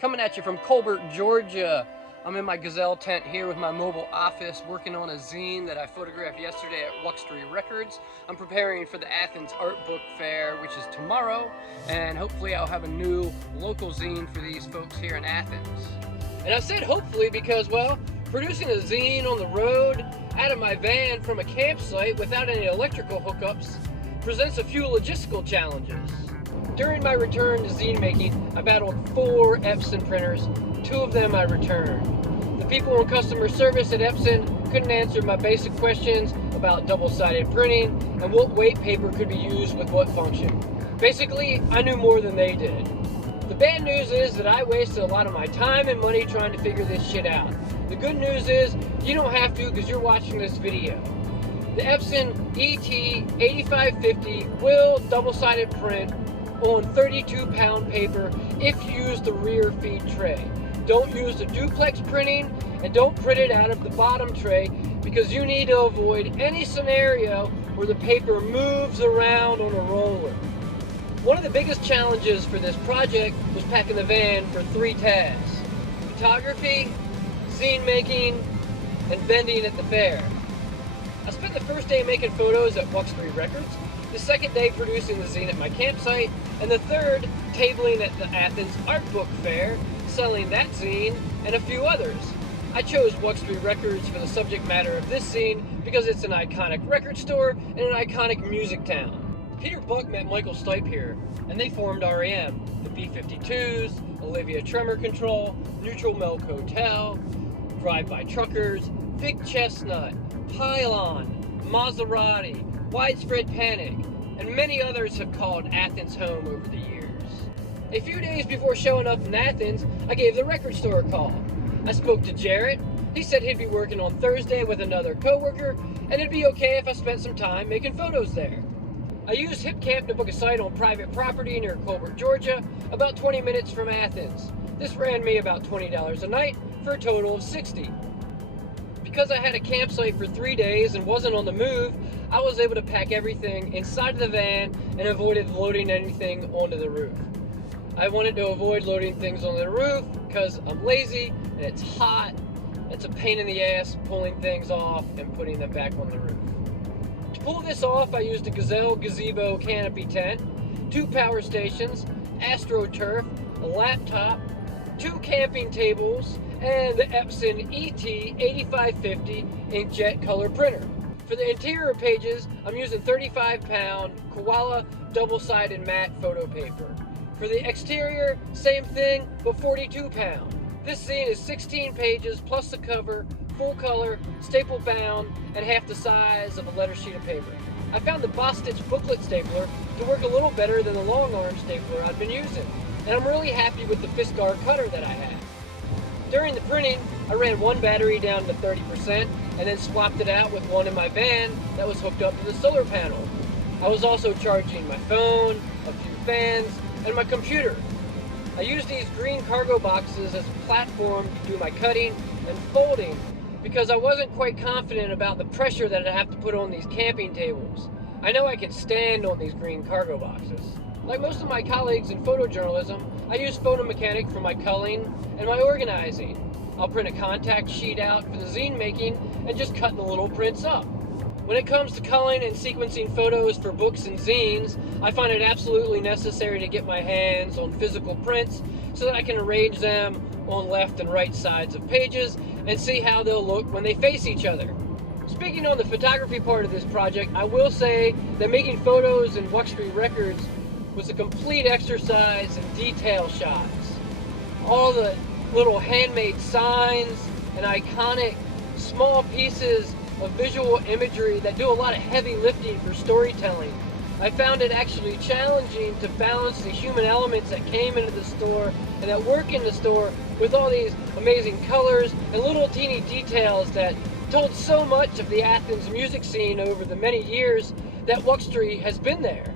Coming at you from Colbert, Georgia. I'm in my Gazelle tent here with my mobile office working on a zine that I photographed yesterday at Wuxtry Records. I'm preparing for the Athens Art Book Fair, which is tomorrow, and hopefully I'll have a new local zine for these folks here in Athens. And I said hopefully because, well, producing a zine on the road out of my van from a campsite without any electrical hookups presents a few logistical challenges. During my return to zine making, I battled 4 Epson printers. 2 of them I returned. The people in customer service at Epson couldn't answer my basic questions about double-sided printing and what weight paper could be used with what function. Basically, I knew more than they did. The bad news is that I wasted a lot of my time and money trying to figure this shit out. The good news is you don't have to because you're watching this video. The Epson ET8550 will double-sided print on 32-pound paper if you use the rear feed tray. Don't use the duplex printing and don't print it out of the bottom tray because you need to avoid any scenario where the paper moves around on a roller. One of the biggest challenges for this project was packing the van for 3 tasks: photography, zine making, and vending at the fair. I spent the first day making photos at Wuxtry Records, the second day producing the zine at my campsite, and the third tabling at the Athens Art Book Fair, selling that zine and a few others. I chose Wuxtry Records for the subject matter of this zine because it's an iconic record store and an iconic music town. Peter Buck met Michael Stipe here, and they formed REM, the B-52s, Olivia Tremor Control, Neutral Milk Hotel, Drive-By Truckers, Big Chestnut, Pylon, Maserati, Widespread Panic, and many others have called Athens home over the years. A few days before showing up in Athens, I gave the record store a call. I spoke to Jarrett. He said he'd be working on Thursday with another coworker, and it'd be okay if I spent some time making photos there. I used HipCamp to book a site on private property near Colbert, Georgia, about 20 minutes from Athens. This ran me about $20 a night for a total of $60. Because I had a campsite for 3 days and wasn't on the move, I was able to pack everything inside of the van and avoided loading anything onto the roof. I wanted to avoid loading things on the roof because I'm lazy and it's hot. It's a pain in the ass pulling things off and putting them back on the roof. To pull this off, I used a Gazelle gazebo canopy tent, 2 power stations, AstroTurf, a laptop, 2 camping tables, and the Epson ET8550 inkjet color printer. For the interior pages, I'm using 35-pound Koala double-sided matte photo paper. For the exterior, same thing, but 42 pound. This zine is 16 pages plus the cover, full color, staple bound, and half the size of a letter sheet of paper. I found the Boss Stitch booklet stapler to work a little better than the long arm stapler I've been using, and I'm really happy with the Fiskar cutter that I have. During the printing, I ran one battery down to 30% and then swapped it out with one in my van that was hooked up to the solar panel. I was also charging my phone, a few fans, and my computer. I used these green cargo boxes as a platform to do my cutting and folding because I wasn't quite confident about the pressure that I'd have to put on these camping tables. I know I can stand on these green cargo boxes. Like most of my colleagues in photojournalism, I use Photomechanic for my culling and my organizing. I'll print a contact sheet out for the zine making and just cut the little prints up. When it comes to culling and sequencing photos for books and zines, I find it absolutely necessary to get my hands on physical prints so that I can arrange them on left and right sides of pages and see how they'll look when they face each other. Speaking on the photography part of this project, I will say that making photos in Wuxtry Records was a complete exercise in detail shots. All the little handmade signs and iconic small pieces of visual imagery that do a lot of heavy lifting for storytelling. I found it actually challenging to balance the human elements that came into the store and that work in the store with all these amazing colors and little teeny details that told so much of the Athens music scene over the many years that Wuxtry has been there.